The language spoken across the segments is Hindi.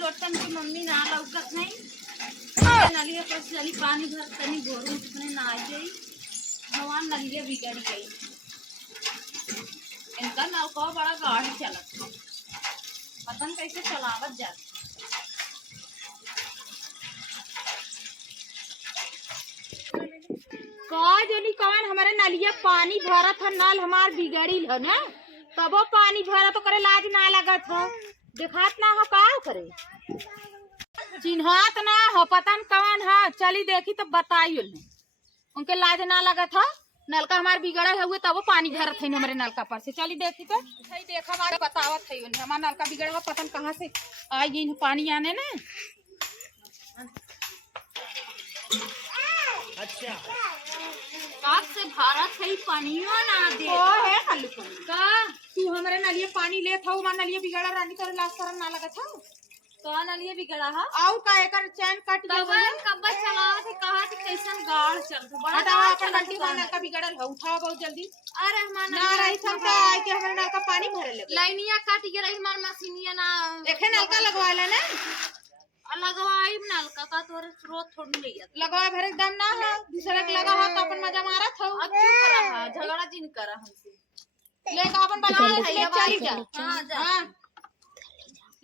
लोटन की मम्मी ना लौकत नहीं नलिया पर चली पानी भर तनी गोरू उसने ना आई गई भगवान नलिया बिगड़ गई। इनका नलका बड़ा गाड़ी चलत पता नहीं कैसे चलावत जाती। जनी कौन हमारे नलिया पानी भरा था नल हमार बिगड़ी है ना तबो पानी भरा तो करे लाज ना लगत हो दिखात ना हो का करे चिन्हात ना हो पता न कौन है चली देखी तो बताई उनके लाज ना लगत हो नलका हमार बिगड़ा है हुए तबो पानी भरत है हमारे नलका पर से चली देखी तो सही देखा हमारे बतावत है हमारा नलका बिगड़ा हो पता न कहाँ से आई गई पानी आने ना। अच्छा काट से भारत है पानियो ना दे ओ है खाली का तू हमारे नलिया पानी ले था हमार नलिया बिगड़ा रानी तो लाज शरम ना लगत हो तो नलिया बिगड़ा है आउ का एकर चैन कट गया कब चलावत है कहा कि कैसन गाड़ चल बड़ा बताओ अपन नलकी का नलका बिगड़ल है उठाओ बहुत जल्दी। अरे हमार ना रही हम का आई के हमारे नलका पानी भरे ले लाइनिया काट के रही हमार मशीनिया ना देखे नलका लगवाला ना लगवाई नलका का तोरे स्रोत थोड़ी ले जात लगवा भरे दम ना हो दूसरा के लगा हो तो अपन मजा मारत हो अब चुप रहा झगड़ा जिन करा हमसे ले का अपन बना ले चली जा हां जा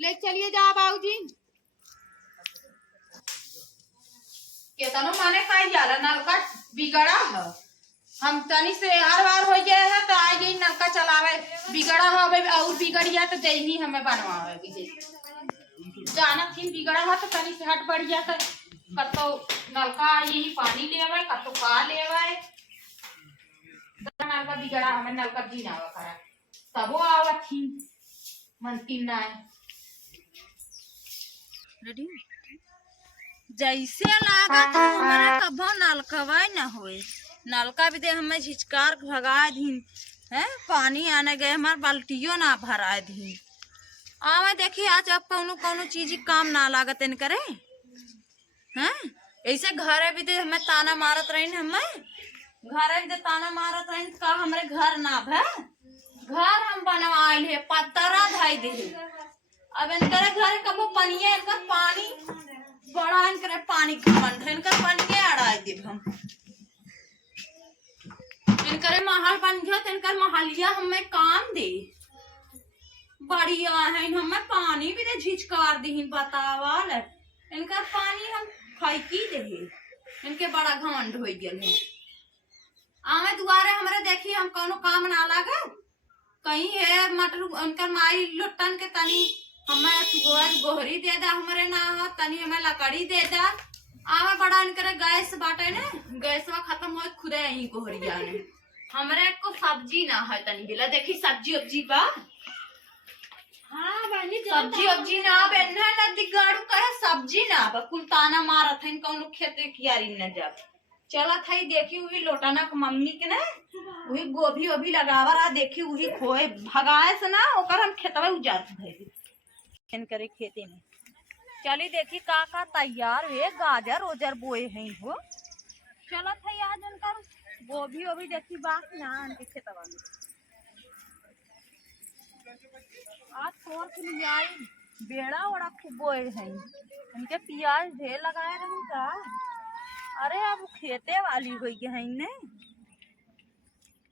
ले चलिए जा बाबूजी केतनो माने काई जाला नलका बिगड़ा है हम तनी से हर बार हो गया है तो आ गई नलका चलावे बिगड़ा हो और बिगड़िया तो दे ही हमें बनवावे की जाना थी बिगड़ा है तो तनी से हट बढ़िया तो कतो नलका यही पानी लेवे कतो का लेवे नलका बिगड़ा हमें नलका जी ना करा तबो आवत थी मनती ना रेडी जैसे लागत है हमारे कभो नलकवा न होए नलका भी दे हमें झिचकार भगा दी है पानी आने गए हमारे बाल्टियों ना भरा दी आवे देखी आज अब कौनो कौनो चीज काम ना लागत इन करे हैं ऐसे घरे भी दे हमें ताना मारत रही हमें घरे भी दे ताना मारत रही का हमारे घर ना भे घर हम बनवाइल है पत्थरा धाई दे अब इनकरे घर कबो पनिया इनकर पानी बड़ा इनकरे पानी घमंड है इनकर पनिया अड़ाई दे हम इनकरे महल बन गया तो इनकर महलिया हमें काम दे बढ़िया है हमें पानी भी दे झिचकार दी बतावाल इनका पानी हम फैकी दे इनके बड़ा घमंड हो गया है आवे दुआरे हमारे देखी हम कोनो काम ना लगे कहीं है मटर उनकर माई लुटन के तनी हमें गोहरी दे दा हमारे ना तनी हमें लकड़ी दे दा आवे बड़ा इनकर गैस बाटे ने गैसवा खत्म हो खुदे यही गोहरिया ने हमरे को सब्जी ना है तनी बिला देखी सब्जी उब्जी बा हाँ बनी सब्जी उब्जी ना बेना नदी गाड़ू कहे सब्जी ना बा कुल ताना मारत है कौनो खेते कियारी न जा चला थाई देखी हुई लोटाना के मम्मी के ना वही गोभी ओभी लगावा रहा देखी वही खोए भगाए से ना ओकर हम खेतवा उजात भइल इन करे खेते में चली देखी का तैयार हुए गाजर ओजर बोए हैं हो चला थाई आज उनका गोभी ओभी देखी बात ना इनके खेतवा में आज छोड़ के लिए आई बेड़ा वड़ा खूब बोए हैं इनके प्याज ढेर लगाए रही का अरे अब खेते वाली हुई है ने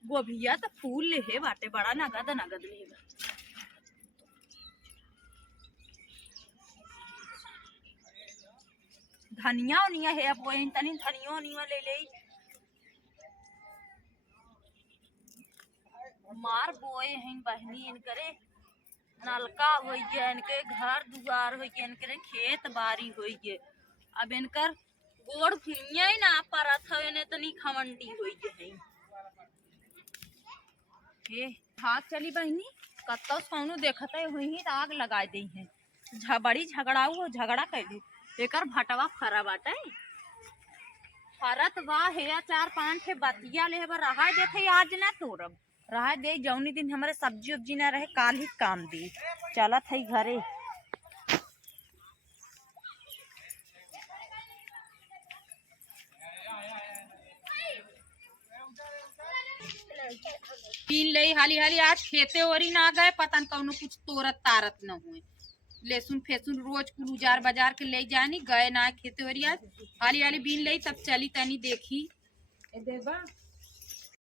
गोभिया तो फूल ले है बाटे बड़ा नगद नगद ले धनिया उनिया है अब वही तनी धनिया उनिया ले ले मार बोए हैं बहनी इनकरे नलका हो गया इनके घर दुआर हो गया इनके खेत बाड़ी हो गए अब इनकर गोड़ भुइया ही ना परत है ने तनी खमंडी हो गई हे हाथ चली बहनी कत्तो सोनू देखत है हुई ही आग लगा दी है बड़ी झगड़ाऊ हो झगड़ा कैली एकर भटवा फरा बाटे फरत बा है 4-5 ठे बतिया ले रहा देखे आज ना तोरब रहा दे जौनी दिन हमारे सब्जी उब्जी ना रहे काल ही काम दी चलत है घरे पीन ले हाली हाली आज खेते ओरी ना गए पता न कौनो कुछ तोरत तारत न हुए लहसुन फेसुन रोज कुल उजार बाजार के ले जानी गए ना खेते ओरिया हाली हाली बीन ले तब चली तनी देखी देबा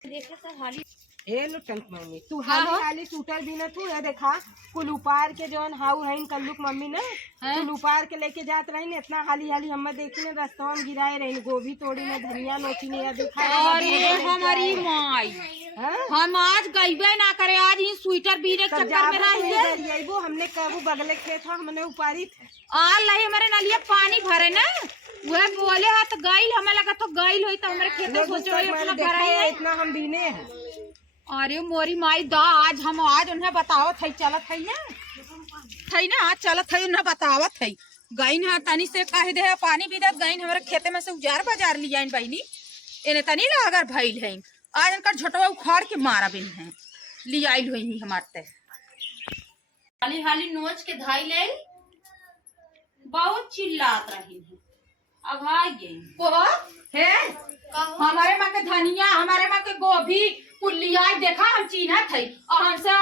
देखे तो हाली ए लुटन मम्मी तू हाली हाली टूटल भी न तू है देखा कुल उपार के जौन हाउ है कल्लुक मम्मी ना कुल उपार के लेके जात रही न इतना हाली हाली हम देखी ने रास्ता में गिराए रही गोभी तोड़ी ने धनिया नोची ने या दिखा अरे हमारी माई हम आज गईबे ना करे आज ही स्वेटर बीने के चक्कर में रही है वो हमने कबू बगले खेत था हमने उपारी थे आ लही हमारे नलिया पानी भरे ना वह बोले है तो गईल हमें लगा तो गईल होई तो हमारे खेत में सोचो इतना भरा है इतना हम बीने हैं अरे मोरी माई दा आज हम आज उन्हें बतावत है चलत है ना आज चलत है उन्हें बतावत है गईन है तनी से कह दे पानी भी दत गईन हमारे खेते में से उजार बाजार लिया इन बहनी इन्हें तनी अगर भइल है आज इनका झोटवा उखाड़ के मारा बिन है ले आइल हुई हमारे हाली हाली नोच के धाई ले बहुत चिल्लात रही है अब आ गई है हमारे माँ के धनिया हमारे माँ के गोभी कुल्लिया देखा हम चीन्हत है और हमसे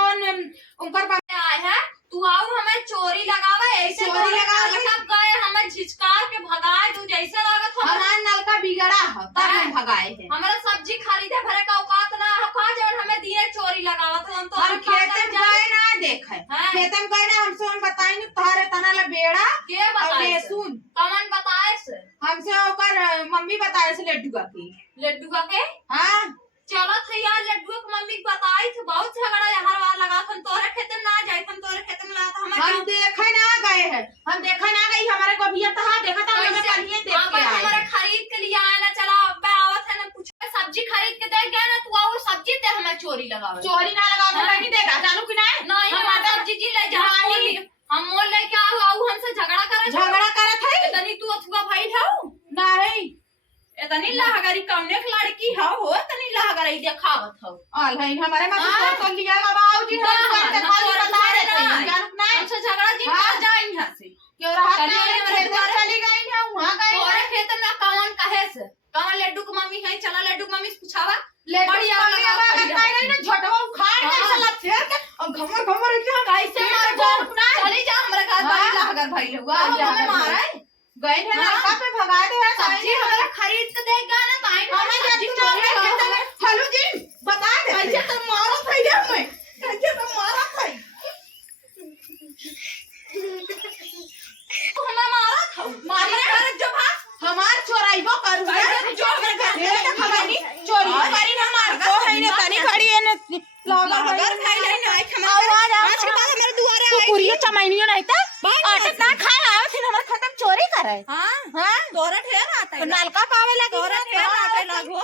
उनकर आए है तू आओ हमें चोरी लगावे ऐसे चोरी लगावे? तब गए हमें झिझकार के भगाए तू जैसे लागत हमारा नलका बिगड़ा है तब हम भगाए हैं हमारा सब्जी खरीदे भरे का औकात ना है का जब हमें दिए चोरी लगावत हम तो हम खेते में गए ना देखे खेते में गए ना हमसे हम बताई न तोहरे तना ला बेड़ा के और बताए लहसुन कमन बताए से हमसे ओकर मम्मी बताए से लड्डू का की लड्डू का के हाँ चलत है यार लड्डू के मम्मी बताई थी बहुत झगड़ा हर बार लगा हम तोरे खेते में ना जाई हम तोरे खेते में लगा हम देखे ना गए हैं हम देखे ना गई हमारे को भी तहा देखा था हमें कहीं देख के आए हमारे खरीद के लिए आए ना चला अब आवत है ना कुछ सब्जी खरीद के दे गए ना तू आओ सब्जी दे हमें चोरी लगावे चोरी ना लगावे नहीं देगा जानू कि नहीं हम सब्जी जी ले जा हम मोल लेके आओ हमसे झगड़ा करत है तनी तू अथवा भाई थाऊ नहीं तनी लहगरी कौने के लड़की हो तनी लहगरी देखावत हो अलहन हमारे में तो लिया बाबूजी हम बता रहे थे जानू नहीं अच्छा झगड़ा जी कर जाए यहां से क्यों रहा चली गई है वहां गई तोरे खेत में कौन कहे से कौन लड्डू की मम्मी है चला लड्डू की मम्मी से पूछावा बढ़िया लगा नहीं ना झटवा उखाड़ के चला फेर के और घमर इतना कैसे मार चली जा हमरे घर भाई लहगर भाई हुआ हमें मारा है गए थे लड़का पे भगा दे सब्जी हमारा खरीद के दे गया ना ताई हमें सब्जी चोरी हेलो जी बता दे कैसे तुम मारा था ये हमें कैसे तुम मारा था हमें मारा था मारे घर जब हमार चोराइबो करूंगा जो हमरे घर में खबर नहीं चोरी करी ना मार को है ने तनी खड़ी है ने लहगर खाई ले ना आज के बाद हमारे दुआरे आई कुरिया चमैनियो नहीं था आटे ना खाए आवे थे हमारे खत्म चोरी करे हां तोरा ढेर आता है नलका पावे लगी तोरा ढेर आटे लागो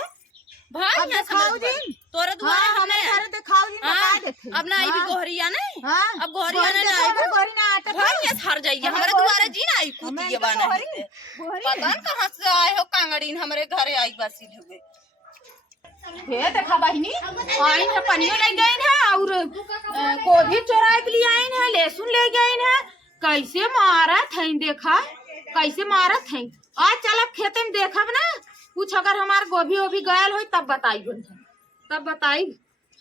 भाई ना खाओ दिन तोरा दुआरे हमारे घर पे खाओ दिन बता देते अब ना आई भी गोहरिया नहीं हां अब गोहरिया ने ना आई गोरी ना आटे भाई ये हर जाइए हमारे दुआरे जी ना आई कुतिया बना है पता न कहां से आए हो कांगड़ीन हमारे घरे आई बसी हुए हे देखा बहिनी आइन है पनियो ले गई है और गोभी चोराए के लिए आइन है लहसुन ले गई है कैसे मारत है देखा कैसे मारत है आज चलब खेते में देखब ना कुछ अगर हमार गोभी ओभी गयल हो तब बताई तब बताई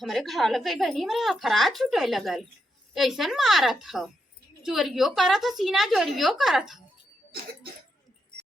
हमारे घर लग गई बहनी हमारे अखरा छुटे लगल ऐसा मारत हो चोरियो करत हो सीना चोरियो करत हो